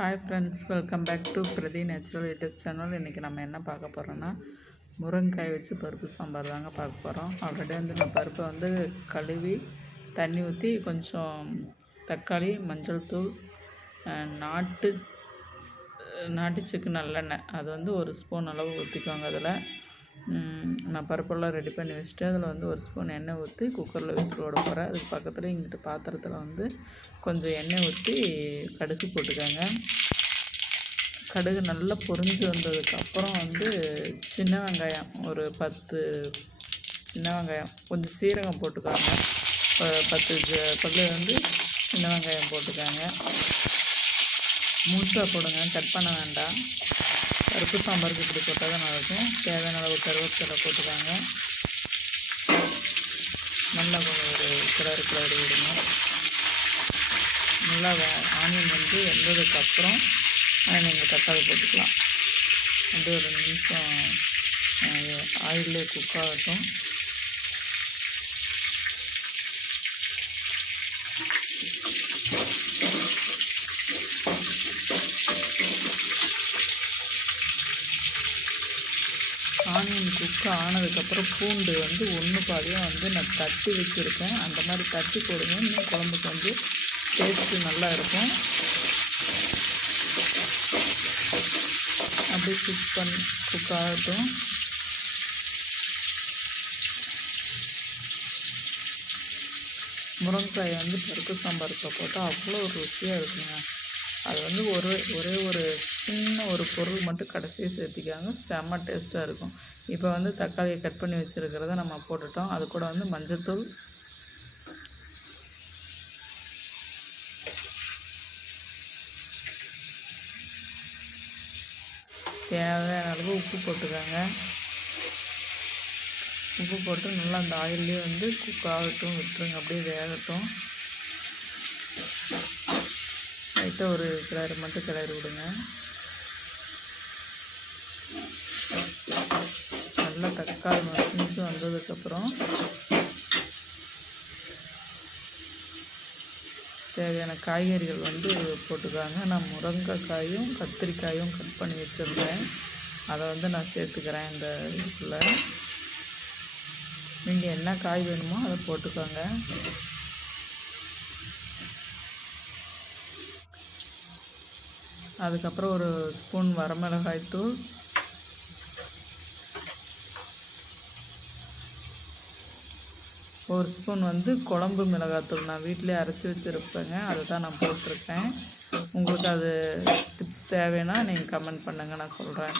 Hi friends, welcome back to Prathi natural YouTube channel. இன்றைக்கி நம்ம என்ன பார்க்க போகிறோன்னா முருங்கைக்காய் வச்சு பருப்பு சாம்பார் தாங்க பார்க்க போகிறோம். ஆல்ரெடி நான் பருப்பை கழுவி தண்ணி ஊற்றி கொஞ்சம் தக்காளி, மஞ்சள் தூள், நாட்டு சிக்கு நல்லெண்ணெய் அது ஒரு ஸ்பூன் அளவு ஊற்றிக்குவாங்க. அதில் நான் பருப்பெல்லாம் ரெடி பண்ணி வச்சுட்டு அதில் ஒரு ஸ்பூன் எண்ணெய் ஊற்றி குக்கரில் விசில் விட போகிறேன். அதுக்கு பக்கத்தில் இங்கிட்டு பாத்திரத்தில் கொஞ்சம் எண்ணெய் ஊற்றி கடுகு போட்டுக்கோங்க. கடுகு நல்லா பொரிஞ்சு வந்ததுக்கப்புறம் சின்ன வெங்காயம் ஒரு 10 சின்ன வெங்காயம், கொஞ்சம் சீரகம் போட்டுக்கோங்க. 10 பல்லு சின்ன வெங்காயம் போட்டுக்கோங்க. முழுசாக போடுங்க, கட் பண்ண வேண்டாம். பருப்பு சாம்பாருக்கு இப்படி போட்டால் தான் நல்லாயிருக்கும். தேவையான அளவு கருவேப்பிலை போட்டுக்காங்க. நல்லா ஒரு கிளறி விடுங்க. நல்லா ஆனியன் வெந்ததுக்கப்புறம் நீங்கள் தக்காளி போட்டுக்கலாம். ஒரு 2 நிமிஷம் ஆயிலே குக் ஆகட்டும். ஆனியன் குக் ஆனதுக்கப்புறம் பூண்டு ஒன்று பாதியாக நான் தட்டி வச்சுருக்கேன். அந்த மாதிரி தட்டி போடுங்க, இன்னும் குழம்புக்கு டேஸ்ட்டு நல்லா இருக்கும். அப்படியே குக் ஆகட்டும். முருங்கைக்காய் பருப்பு சாம்பாருக்கு போட்டால் அவ்வளோ ருசியாக இருக்குங்க. அது ஒரே ஒரு சின்ன ஒரு பொருள் மட்டும் கடைசியாக சேர்த்திக்காங்க, செம்ம டேஸ்ட்டாக இருக்கும். இப்போ தக்காளியை கட் பண்ணி வச்சுருக்கிறத நம்ம போட்டுட்டோம். அது கூட மஞ்சள்தூள், தேவையான அளவு உப்பு போட்டுக்கோங்க. உப்பு போட்டு நல்லா அந்த ஆயிலே குக் ஆகட்டும், விட்டுருங்க, அப்படியே வேகட்டும். லைட்டாக ஒரு கிளறி மட்டும் கிளறி விடுங்க. நல்லா தக்காளி மசிஞ்சு வந்ததுக்கப்புறம் தேவையான காய்கறிகள் போட்டுக்காங்க. நான் முருங்கைக்காயும் கத்திரிக்காயும் கட் பண்ணி வச்சுருந்தேன். அதை நான் சேர்த்துக்கிறேன். இந்த இதுக்குள்ளே நீங்கள் என்ன காய் வேணுமோ அதை போட்டுக்கோங்க. அதுக்கப்புறம் ஒரு ஸ்பூன் வரமிளகாய் தூள், ஒரு ஸ்பூன் குழம்பு மிளகாத்தூள் நான் வீட்டிலே அரைச்சி வச்சுருப்பேங்க. அதை தான் நான் போட்டிருக்கேன். உங்களுக்கு அது டிப்ஸ் தேவைன்னா நீங்கள் கமெண்ட் பண்ணுங்கள், நான் சொல்கிறேன்.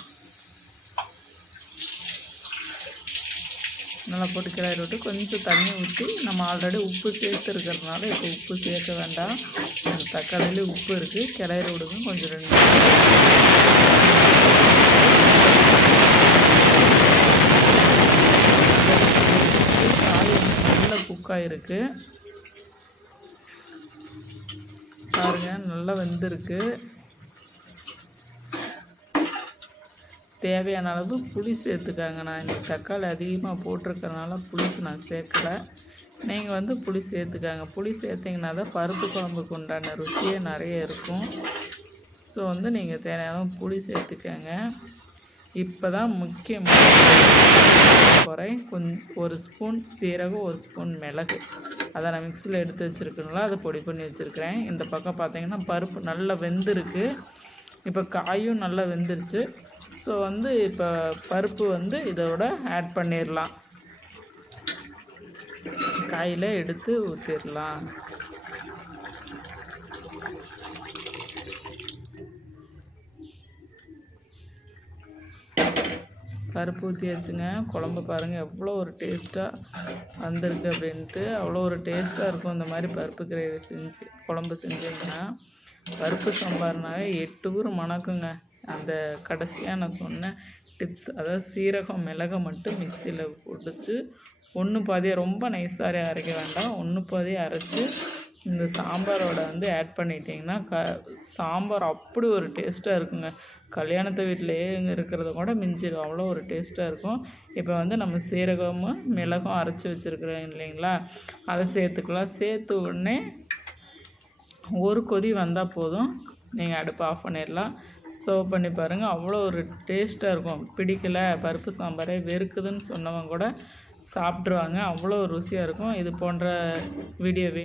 நல்லா போட்டு கிளறி விட்டு கொஞ்சம் தண்ணி ஊற்றி, நம்ம ஆல்ரெடி உப்பு சேர்த்துருக்கிறதுனால இப்போ உப்பு சேர்க்க வேண்டாம். அந்த தக்காளியிலே உப்பு இருக்குது, கிளறி விடுங்க. கொஞ்சம் 2 காய் நல்லா குக்காக இருக்குது பாருங்கள், நல்லா வெந்திருக்கு. தேவையான அளவு புளி சேர்த்துக்காங்க. நான் இந்த தக்காளி அதிகமாக போட்டிருக்கறனால புளி நான் சேர்க்கலை. நீங்கள் புளி சேர்த்துக்காங்க. புளி சேர்த்திங்கன்னா தான் பருப்பு குழம்புக்கு உண்டான ருசியே நிறைய இருக்கும். ஸோ நீங்கள் தேவையான புளி சேர்த்துக்கங்க. இப்போ தான் முக்கியமான குறை, ஒரு ஸ்பூன் சீரகம், ஒரு ஸ்பூன் மிளகு, அதை நான் மிக்சியில் எடுத்து வச்சுருக்கணுங்களா, அதை பொடி பண்ணி வச்சுருக்கிறேன். இந்த பக்கம் பார்த்திங்கன்னா பருப்பு நல்லா வெந்திருக்கு. இப்போ காயும் நல்லா வெந்துருச்சு. ஸோ இப்போ பருப்பு இதோட ஆட் பண்ணிடலாம். காயில் எடுத்து ஊற்றிடலாம். பருப்பு ஊற்றியாச்சுங்க. குழம்பு பாருங்கள் எவ்வளோ ஒரு டேஸ்ட்டாக வந்திருக்கு அப்படின்ட்டு. அவ்வளோ ஒரு டேஸ்ட்டாக இருக்கும் இந்த மாதிரி பருப்பு கிரேவி குழம்பு செஞ்சிங்கன்னா. பருப்பு சாம்பார்னாவே 8 ஊர் மணக்குங்க. அந்த கடைசியாக நான் சொன்ன டிப்ஸ், அதாவது சீரகம் மிளகை மட்டும் மிக்சியில் பிடிச்சி 1 பாதியாக, ரொம்ப நைஸாக அரைக்க வேண்டாம், 1 பாதியாக அரைச்சி இந்த சாம்பாரோட ஆட் பண்ணிட்டிங்கன்னா சாம்பார் அப்படி ஒரு டேஸ்ட்டாக இருக்குங்க. கல்யாணத்து வீட்டிலையே இருக்கிறத கூட மிஞ்சிடும், அவ்வளோ ஒரு டேஸ்ட்டாக இருக்கும். இப்போ நம்ம சீரகமும் மிளகும் அரைச்சி வச்சுருக்குறோம் இல்லைங்களா, அதை சேர்த்துக்கலாம். சேர்த்து உடனே ஒரு கொதி வந்தால் போதும். நீங்கள் அடுப்பை ஆஃப் பண்ணிடலாம். சர்வ் பண்ணி பாருங்கள், அவ்வளோ ஒரு டேஸ்ட்டாக இருக்கும். பிடிக்கலை, பருப்பு சாம்பாரே வெறுக்குதுன்னு சொன்னவங்க கூட சாப்பிட்ருவாங்க. அவ்வளோ ருசியாக இருக்கும். இது போன்ற வீடியோவே